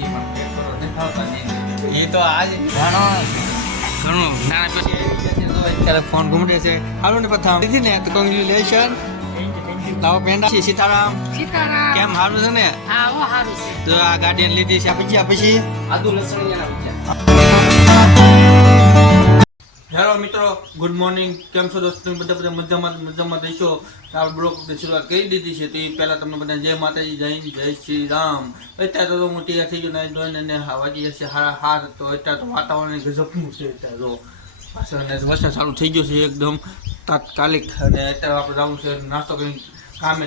નથી પણ પેક કરો ને ખાવતા નહીં. એ તો આજ ઘણું નાના પછી અત્યારે ફોન ઘૂમડે છે. હારું ને પ્રથમ દીધી ને તો કોંગ્રેચ્યુલેશન. લાવો પેંડા સીતારામ સીતારામ. કેમ હારું છે ને? હા હો સારું છે. તો આ ગાડી લીધી છે ભજીયા પછી આદુ લસણ હેલો મિત્રો, ગુડ મોર્નિંગ. કેમ છો દોસ્તો? બધા મજામાં દઈશો. આપણે બ્લોગ શરૂઆત કરી દીધી છે. તો એ પહેલાં તમને બધા જય માતાજી, જય શ્રી રામ. અત્યારે તો હું તૈયાર થઈ ગયો નાઈ ધોઈને વાગી જશે હાર. તો અત્યારે તો વાતાવરણ ગજબનું છે. અત્યારે જો પાછળ વરસાદ ચાલુ થઈ ગયો છે એકદમ તાત્કાલિક. અને અત્યારે આપણે જવું છે નાસ્તો કરીને કામે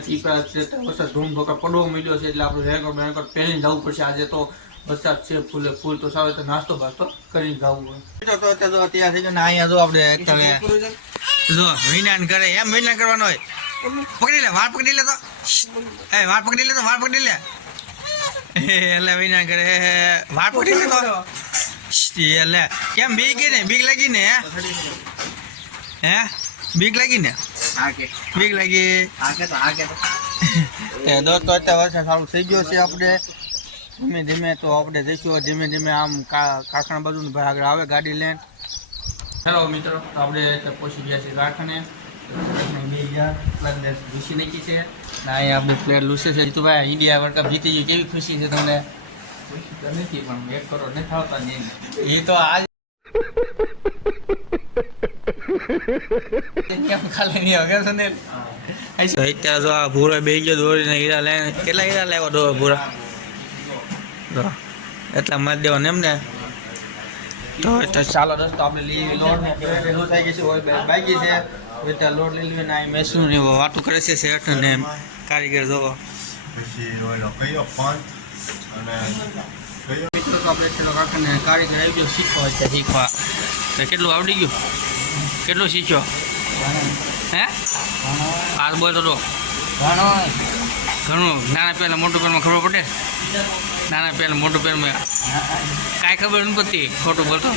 વરસાદ ધૂમ ઠોકર પડવો મળ્યો છે. એટલે આપણે રેનકોટ પહેરીને જવું પડશે. આજે તો વરસાદ છે ફૂલે ફૂલ. તો સારો તો નાસ્તો બાસ્તો કરીને જવું હોય તો અત્યારે તો તૈયાર થઈ ગયો ને અહીંયા જો આપણે અત્યારે જો વિનાન કરે એમ વિનાન કરવાનો હોય. પકડી લે વાળ પકડી લે તો વાળ પકડી લે તો વાળ પકડી લે એટલે વિનાન કરે વાળ પકડી લે તો એટલે કેમ બીક ને બીક લાગી ને હે બીક લાગી ને બીક લાગી દોસ્તો અત્યારે વરસાદ સારું થઈ ગયો છે. આપણે ધીમે ધીમે તો આપણે જઈશું ધીમે ધીમે આમ કારખાના બાજુ આગળ આવે ગાડી લઈને. હેલો મિત્રો, તો આપણે પહોંચી ગયા છીએ કારખાને. ઘૂસી નાખી છે અહીંયા આપણે પ્લેયર લૂસે છે. જીતુભાઈ ઇન્ડિયા વર્લ્ડ કપ જીતી ગઈ, કેવી ખુશી છે તમને? ખુશી તો નથી પણ પેક કરો ને ખાવતા નહીં. એ તો આજ કેમ ખાલી નહીં વગર છે ને. અત્યારે જો આ ભૂરો બે ગયો દોરીને હીરા લઈને. કેટલા હીરા લાવ્યો દો ભૂરા? એટલા મત દેવાને એમ ને. તો ચાલો દોસ્તો આપણે લઈ લોડ થઈ ગઈ છે બાકી છે. અત્યારે લોડ લઈ લઈએ ને આ મેસું ને વાતું કરે છે શેઠ ને કારીગર જોવો. મિત્રો તો આપણે છેલ્લો કાકાને કારીગર આવી ગયો શીખવા. તો કેટલું આવડી ગયું? કેટલું શીખ્યો? હે હાથ બોલ તો ઘણું નાના પહેલાં મોટું પહેરમાં ખબર પડે. નાના પહેલાં મોટું પહેરમાં કાંઈ ખબર નથી પડતી. ખોટું બોલતો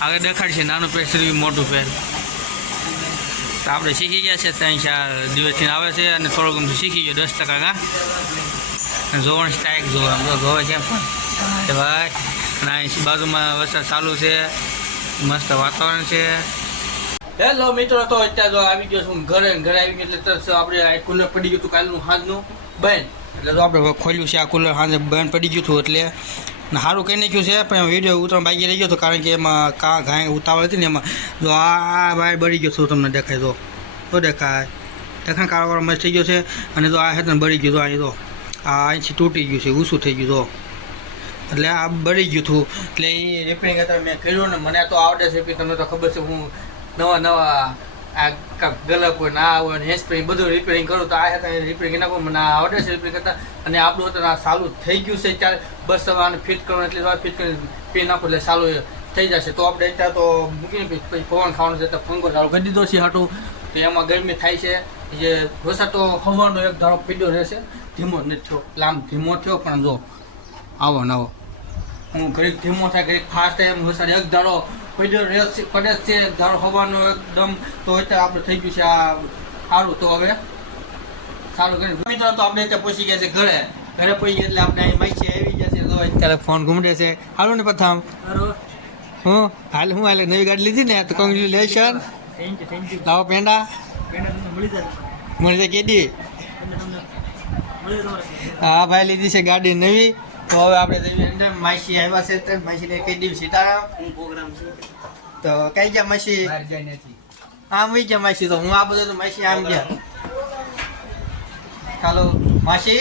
આગળ દેખાડશે નાનું પેર સુધી મોટું પેર. તો આપણે શીખી ગયા છે 3-4 દિવસથી આવે છે અને થોડુંક ગમતું શીખી ગયો 10% કા. જોવાનું સ્ટાઇક જોવે છે પણ ભાઈ. અને બાજુમાં વરસાદ ચાલુ છે, મસ્ત વાતાવરણ છે. હેલો મિત્રો, તો અત્યારે આવી ગયો છું ઘરે આવી ગયો એટલે આપણે કુલર પડી ગયું હતું કાલનું સાંજનું બંધ. એટલે તો આપણે ખોલ્યું છે આ કુલર સાંજે બંધ પડી ગયું હતું. એટલે સારું કહી નાખ્યું છે પણ વિડીયો ઉતરણ બાકી રહી ગયો હતો કારણ કે એમાં ઘાય ઉતાવળ હતી ને એમાં જો આ બહાર બળી ગયો છું. તમને દેખાય તો દેખાય કાળો મસ્ત થઈ ગયો છે. અને જો આ હેતને બળી ગયું તો અહીં તો આ અહીંથી તૂટી ગયું છે, ઊંચું થઈ ગયું તો એટલે આ બળી ગયું હતું. એટલે એ રિપેરિંગ અત્યારે મેં કર્યું ને મને તો આવડે છે. તમને તો ખબર છે હું નવા આ ગલપ હોય ના હોય ને હેન્ડસ્પ્રિંગ બધું રિપેરિંગ કરું. તો આ હતા રિપેરિંગ નાખો મને આવડે છે રિપેરિંગ કરતાં. અને આપણું હતું આ ચાલુ થઈ ગયું છે ત્યારે બસ હવે આને ફિટ કરવાનું એટલે ફિટ કરીને પી નાખો એટલે ચાલુ થઈ જશે. તો આપણે અત્યારે તો મૂકીને પછી પવન ખાવાનું છે તો પંખો ચાલુ કરી દીધો છે હાટું. તો એમાં ગરમી થાય છે. જે વરસાદ તો હવાનો એક ધારો પીડ્યો રહેશે, ધીમો નથી થયો. આમ ધીમો થયો પણ જો આવો નવો હું ઘડીક ધીમો થાય ઘડીક ફાસ્ટ થાય એમ વરસાદ એક ધારો પડે છે ધારો હવાનો એકદમ. તો અત્યારે આપણે થઈ ગયું છે આ સારું. તો હવે સારું કરી મિત્રો તો આપણે અત્યારે પહોંચી ગયા છે ઘરે પહોંચી ગયા એટલે આપણે અહીં માઈસી આવી ગયા છે. તો અત્યારે ફોન ઘૂમડે છે. હારું ને પ્રથમ હું હાલે નવી ગાડી લીધી ને તો કોંગ્રેચ્યુલેશન. લાવો પેંડા મળી જાય કેદી? હા ભાઈ લીધી છે ગાડી નવી. તો હવે આપણે માઈસી આવ્યા છે તો માઈસીને કહી દીધું સીતારામ. તો કઈ ગયા માસી? આમ વહી ગયા માસી. તો હું આ બધું તો માસી આમ ગયા. ચાલો માસી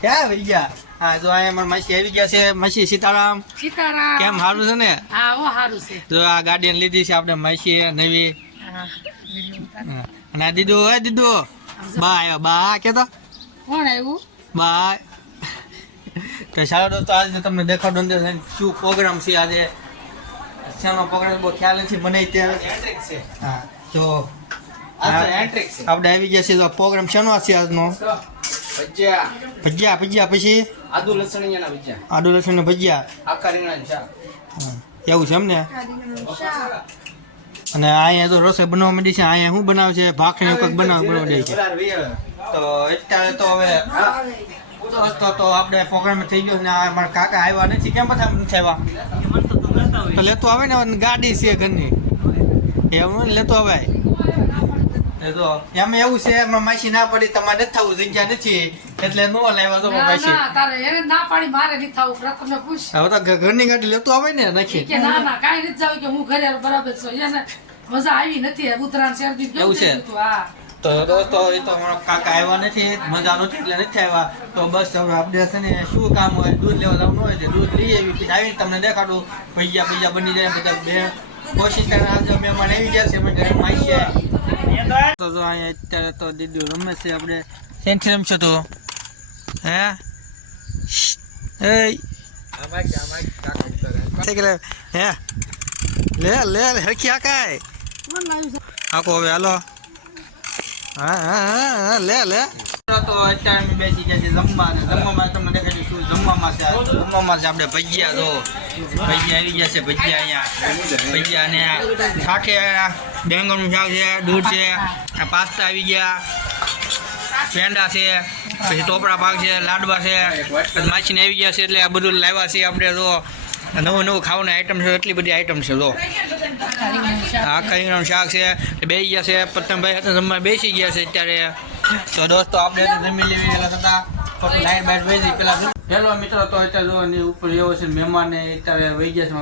ક્યાં વહી ગયા? હા જો અહીંયા મારા માસી આવી ગયા છે. માસી સીતારામ. સીતારામ. કેમ સારું છે ને? હા હો સારું છે. તો આ ગાડી લીધી છે આપણે માસી નવી. અને આ દીદુ બા આવ્યા. બા કેતો કોણ આવ્યું? બા. તો સારો દોસ્તો આજે તમને દેખાડો અંદર શું પ્રોગ્રામ છે. આજે શાનો પ્રોગ્રામ બહુ ખ્યાલ નથી મને ત્યાં. હા તો આપણે આવી ગયા છે. તો પ્રોગ્રામ શાનો છે આજનો? ભજીયા પછી આદુ લસણ ભજીયા આખા રીંગણાનું શાક. એવું છે એમ ને. અને અહીંયા તો રસોઈ બનાવવા માંડી છે. અહીંયા શું બનાવે છે? ભાખરી કંઈક બનાવી દે છે. તો અત્યારે તો હવે દોસ્તો તો આપણે પ્રોગ્રામ થઈ ગયો ને આ મારા કાકા આવ્યા નથી. કેમ બધા નથી આવ્યા? તો લેતો આવે ને, ગાડી છે ઘરની એમ લેતો આવે. તો એમાં એવું છે એમાં માસી ના પડી તમારે નથી થવું, જગ્યા નથી એટલે નો લાવ્યા તો ના માસી. ના તારે એને ના પાડી મારે નહીં થાવું પ્રથમને પૂછ હવે તો ઘરની ગાડી લેતો આવે ને નાખી. કે ના ના કાંઈ નથી જાવ કે હું ઘરે બરાબર છું એને મજા આવી નથી ઉત્તરાયણ શેરદી કેવું એવું છે? થયું હતું? હા તો દોસ્તો એ તો મારા કાકા આવ્યા નથી, મજા નથી એટલે નથી આવ્યા. તો બસ હવે આપણે છે ને શું કામ હોય, દૂધ લેવા જવાનું હોય તો દૂધ લઈ આવી, પછી આવીને તમને દેખાડું. ભૈયા બની જાય બધા બે કોશિશ કરીને આજે મહેમાન આવી ગયા છે, અમે ઘરે માઈ તો જો અહીંયા અત્યારે તો દીદી રમે છે. આપણે શેનથી રમશો તું? હે હે લે હરખી આકાય આખો હવે હાલો. હા લે તો અત્યારે અમે બેસી ગયા છે જમવામાં તમને દેખાડ્યું શું જમવામાં છે. જમવામાં છે આપણે ભજીયા. જો ભજીયા આવી ગયા છે, ભજીયા અહીંયા ભજીયા ને શાકે બેંગનનું શાક છે, દૂધ છે, પાસ્તા આવી ગયા, પેંડા છે, પછી ટોપરા પાક છે, લાડવા છે, માછીને આવી ગયા છે એટલે આ બધું લાવ્યા છે આપણે. જો નવું ખાવાની આઈટમ છે, એટલી બધી આઈટમ છે. જો આખા રીંગણાનું શાક છે, બેસી ગયા છે પતંગભાઈ હતા જમવા બેસી ગયા છે અત્યારે. તો દોસ્તો આપણે જમી લેવી ગયેલા હતા, લાઈટ બાઈટ વહી ગઈ પેલા. હેલો મિત્રો, તો અત્યારે જો ઉપર એવો છે મહેમાન અત્યારે વહી ગયા છે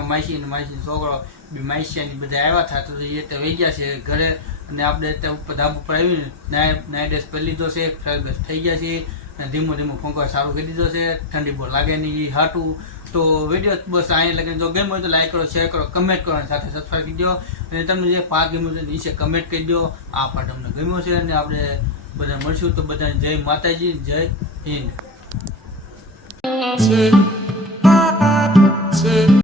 માસી છોકરો બી માસીની બધા આવ્યા હતા, તો એ અત્યારે વહી ગયા છે ઘરે. અને આપણે અત્યારે ઉપર ધાબા ઉપર આવીને નાઇટ ડ્રેસ પહેરી લીધો છે, ફ્રેશ બેસ થઈ ગયા છે અને ધીમો ફોંકવા સારું કરી દીધો છે, ઠંડી બહુ લાગે નહીં હાટું. તો વિડીયો બસ અહીંયા લગીને જો ગમ્યો હોય તો લાઈક કરો, શેર કરો, કમેન્ટ કરો અને સાથે સબસ્ક્રાઈબ કરી દો. અને તમને જે પાક ગમ્યો છે નીચે કમેન્ટ કરી દો આ પાઠ તમને ગમ્યો છે. અને આપણે બધા મળશું તો બધાને જય માતાજી, જય હિન્દ.